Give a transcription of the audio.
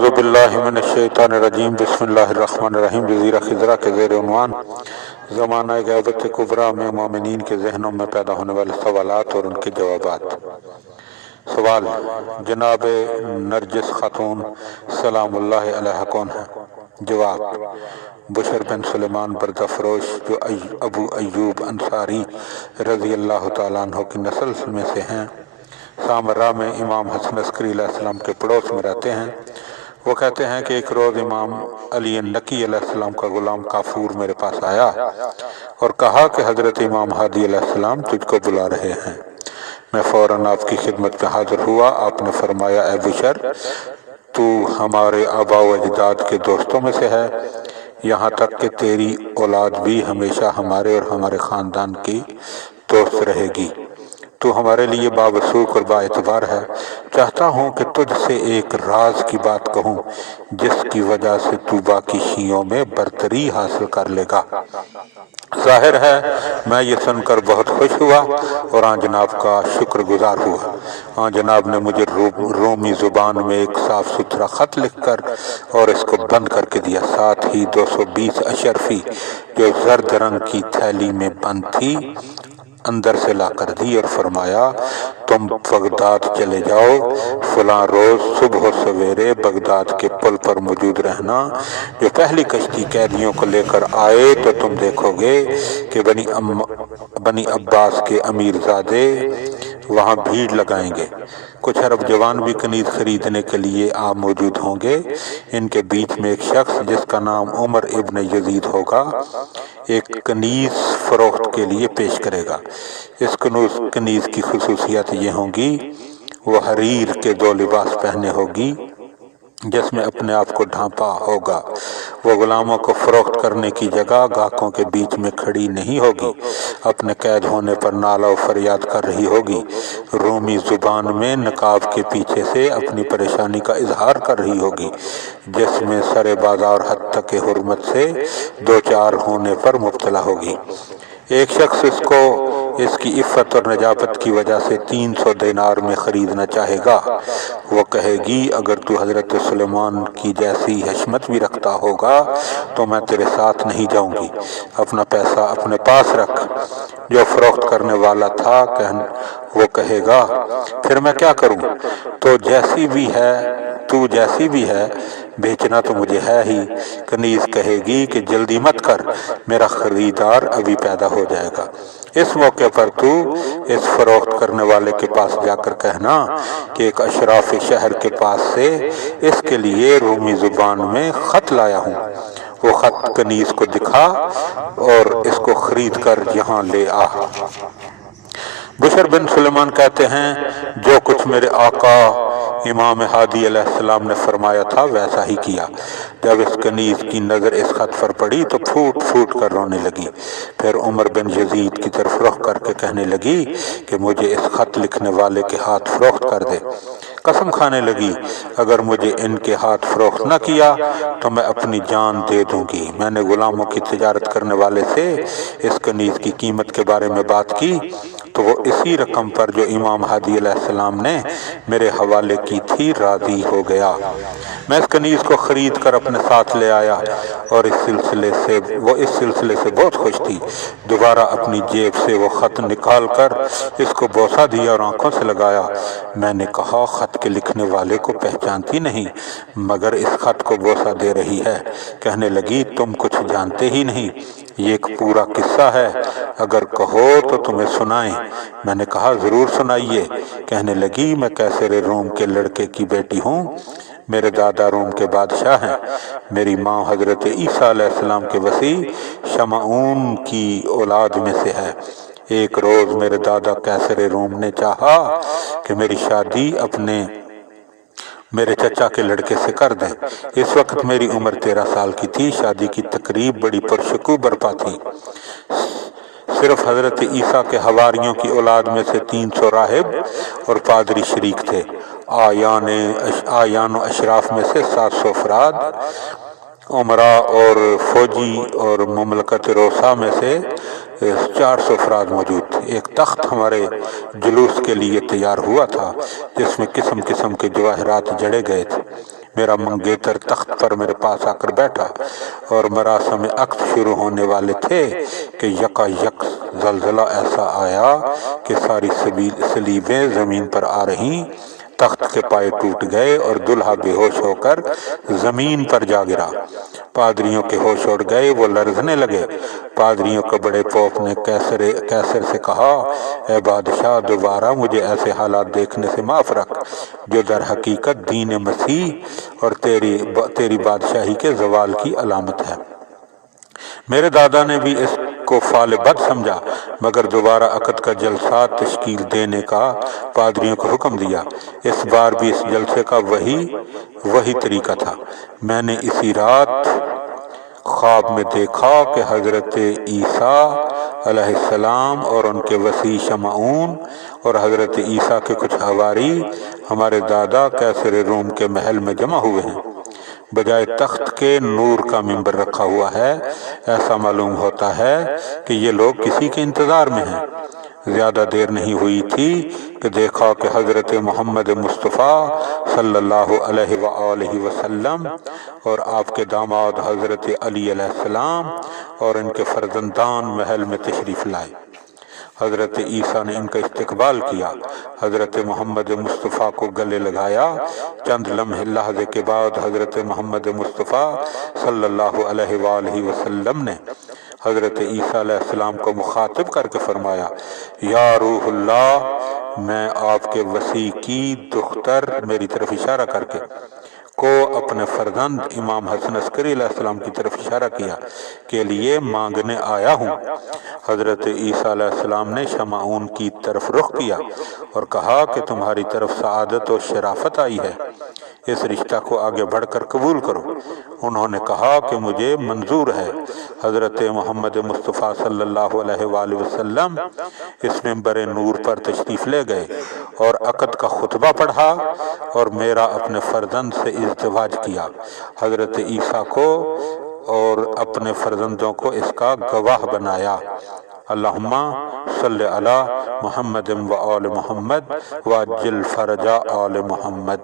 اعوذ باللہ من الشیطان الرجیم بسم اللہ الرحمن الرحیم۔ جزیرہ خضرہ کے زیر عنوان زمانہ غیبت کبریٰ میں مومنین کے ذہنوں میں پیدا ہونے والے سوالات اور ان کے جوابات۔ سوال: جناب نرجس خاتون سلام اللہ علیہ کون ہے؟ جواب: بشر بن سلیمان بردہ فروش، جو ابو ایوب انصاری رضی اللہ تعالیٰ عنہ کی نسل میں سے ہیں۔ سامرہ میں امام حسن عسکری علیہ السلام کے پڑوس میں رہتے ہیں۔ وہ کہتے ہیں کہ ایک روز امام علی نقی علیہ السلام کا غلام کافور میرے پاس آیا اور کہا کہ حضرت امام ہادی علیہ السلام تجھ کو بلا رہے ہیں۔ میں فوراً آپ کی خدمت میں حاضر ہوا۔ آپ نے فرمایا: اے بشر، تو ہمارے آباء و اجداد کے دوستوں میں سے ہے، یہاں تک کہ تیری اولاد بھی ہمیشہ ہمارے اور ہمارے خاندان کی دوست رہے گی۔ تو ہمارے لیے بابسوخ اور باعتبار ہے۔ چاہتا ہوں کہ تجھ سے ایک راز کی بات کہوں جس کی وجہ سے تو باقی شیعوں میں برتری حاصل کر لے گا۔ ظاہر ہے میں یہ سن کر بہت خوش ہوا اور آن جناب کا شکر گزار ہوا۔ آن جناب نے مجھے رومی زبان میں ایک صاف ستھرا خط لکھ کر اور اس کو بند کر کے دیا، ساتھ ہی 220 اشرفی جو زرد رنگ کی تھیلی میں بند تھی اندر سے لا کر دی اور فرمایا: تم بغداد چلے جاؤ، فلاں روز صبح و سویرے بغداد کے پل پر موجود رہنا۔ جو پہلی کشتی قیدیوں کو لے کر آئے تو تم دیکھو گے کہ بنی عباس کے امیر زادے وہاں بھیڑ لگائیں گے۔ کچھ عرب جوان بھی کنیز خریدنے کے لیے موجود ہوں گے۔ ان کے بیچ میں ایک شخص جس کا نام عمر ابن یزید ہوگا ایک کنیز فروخت کے لیے پیش کرے گا۔ اس کنیز کی خصوصیات یہ ہوں گی: وہ حریر کے 2 لباس پہنے ہوگی جس میں اپنے آپ کو ڈھانپا ہوگا۔ وہ غلاموں کو فروخت کرنے کی جگہ گاہکوں کے بیچ میں کھڑی نہیں ہوگی، اپنے قید ہونے پر نالہ و فریاد کر رہی ہوگی، رومی زبان میں نقاب کے پیچھے سے اپنی پریشانی کا اظہار کر رہی ہوگی، جس میں سر بازار حد تک حرمت سے 2 ہونے پر مبتلا ہوگی۔ ایک شخص اس کی عفت اور نجابت کی وجہ سے 300 دینار میں خریدنا چاہے گا۔ وہ کہے گی: اگر تو حضرت سلیمان کی جیسی حشمت بھی رکھتا ہوگا تو میں تیرے ساتھ نہیں جاؤں گی، اپنا پیسہ اپنے پاس رکھ۔ جو فروخت کرنے والا تھا وہ کہے گا: پھر میں کیا کروں؟ تو جیسی بھی ہے بیچنا تو مجھے ہے ہی۔ کنیز کہے گی کہ جلدی مت کر، میرا خریدار ابھی پیدا ہو جائے گا۔ اس موقع پر تو اس فروخت کرنے والے کے پاس جا کر کہنا کہ ایک اشراف شہر کے پاس سے اس کے لیے رومی زبان میں خط لایا ہوں۔ وہ خط کنیز کو دکھا اور اس کو خرید کر یہاں لے آ۔ بشر بن سلیمان کہتے ہیں: جو کچھ میرے آقا امام ہادی علیہ السلام نے فرمایا تھا ویسا ہی کیا۔ جب اس کنیز کی نظر اس خط پر پڑی تو پھوٹ پھوٹ کر رونے لگی۔ پھر عمر بن یزید کی طرف رخ کر کے کہنے لگی کہ مجھے اس خط لکھنے والے کے ہاتھ فروخت کر دے۔ قسم کھانے لگی: اگر مجھے ان کے ہاتھ فروخت نہ کیا تو میں اپنی جان دے دوں گی۔ میں نے غلاموں کی تجارت کرنے والے سے اس کنیز کی قیمت کے بارے میں بات کی تو وہ اسی رقم پر جو امام ہادی علیہ السلام نے میرے حوالے کی تھی راضی ہو گیا۔ میں اس کنیز کو خرید کر اپنے ساتھ لے آیا اور اس سلسلے سے بہت خوش تھی۔ دوبارہ اپنی جیب سے وہ خط نکال کر اس کو بوسہ دیا اور آنکھوں سے لگایا۔ میں نے کہا: خط کے لکھنے والے کو پہچانتی نہیں مگر اس خط کو بوسہ دے رہی ہے۔ کہنے لگی: تم کچھ جانتے ہی نہیں، یہ ایک پورا قصہ ہے، اگر کہو تو تمہیں سنائیں۔ میں نے کہا: ضرور سنائیے۔ کہنے لگی: میں کیسر روم کے لڑکے کی بیٹی ہوں، میرے دادا روم کے بادشاہ ہیں، میری ماں حضرت عیسیٰ علیہ السلام کے وصی شمعون کی اولاد میں سے ہے۔ ایک روز میرے دادا کیسر روم نے چاہا کہ میری شادی میرے چچا کے لڑکے سے کر دیں۔ اس وقت میری عمر 13 سال کی تھی۔ شادی کی تقریب بڑی پرشکوہ برپا تھی۔ صرف حضرت عیسیٰ کے حواریوں کی اولاد میں سے 300 راہب اور پادری شریک تھے۔ آیان و اشراف میں سے 700 افراد، عمراء اور فوجی اور مملکت روسا میں سے 400 افراد موجود تھے۔ ایک تخت ہمارے جلوس کے لیے تیار ہوا تھا جس میں قسم قسم کے جواہرات جڑے گئے تھے۔ میرا منگیتر تخت پر میرے پاس آ کر بیٹھا اور مراسم عقد شروع ہونے والے تھے کہ یکا یک زلزلہ ایسا آیا کہ ساری سلیبیں زمین پر آ رہیں، تخت کے پائے ٹوٹ گئے اور دلہا بے ہوش ہو کر زمین پر جا گرا۔ پادریوں کے ہوش اڑ گئے، وہ لرزنے لگے۔ پادریوں کے بڑے پوپ نے کیسر سے کہا، اے بادشاہ، دوبارہ مجھے ایسے حالات دیکھنے سے معاف رکھ جو در حقیقت دین مسیح اور تیری بادشاہی کے زوال کی علامت ہے۔ میرے دادا نے بھی اس کو فعل بد سمجھا، مگر دوبارہ عقد کا جلسہ تشکیل دینے کا پادریوں کو حکم دیا۔ اس بار بھی اس جلسے کا وہی طریقہ تھا۔ میں نے اسی رات خواب میں دیکھا کہ حضرت عیسیٰ علیہ السلام اور ان کے وصی شمعون اور حضرت عیسیٰ کے کچھ حواری ہمارے دادا کیسر روم کے محل میں جمع ہوئے ہیں۔ بجائے تخت کے نور کا منبر رکھا ہوا ہے۔ ایسا معلوم ہوتا ہے کہ یہ لوگ کسی کے انتظار میں ہیں۔ زیادہ دیر نہیں ہوئی تھی کہ دیکھا کہ حضرت محمد مصطفیٰ صلی اللہ علیہ وآلہ وسلم اور آپ کے داماد حضرت علی علیہ السلام اور ان کے فرزندان محل میں تشریف لائے۔ حضرت عیسیٰ نے ان کا استقبال کیا، حضرت محمد مصطفیٰ کو گلے لگایا۔ چند لحظے کے بعد حضرت محمد مصطفیٰ صلی اللہ علیہ وآلہ وسلم نے حضرت عیسیٰ علیہ السلام کو مخاطب کر کے فرمایا، یا روح اللہ، میں آپ کے وصی کی دختر، میری طرف اشارہ کر کے، کو اپنے فرزند امام حسن عسکری علیہ السلام کی طرف اشارہ کیا کے لیے مانگنے آیا ہوں۔ حضرت عیسیٰ علیہ السلام نے شمعون کی طرف رخ کیا اور کہا کہ تمہاری طرف سعادت و شرافت آئی ہے، اس رشتہ کو آگے بڑھ کر قبول کرو۔ انہوں نے کہا کہ مجھے منظور ہے۔ حضرت محمد مصطفیٰ صلی اللہ علیہ وآلہ وسلم اس منبر نور پر تشریف لے گئے اور عقد کا خطبہ پڑھا اور میرا اپنے فرزند سے ازدواج کیا۔ حضرت عیسیٰ کو اور اپنے فرزندوں کو اس کا گواہ بنایا۔ اللہم صلی علی محمد و آل محمد وعجل فرج آل محمد۔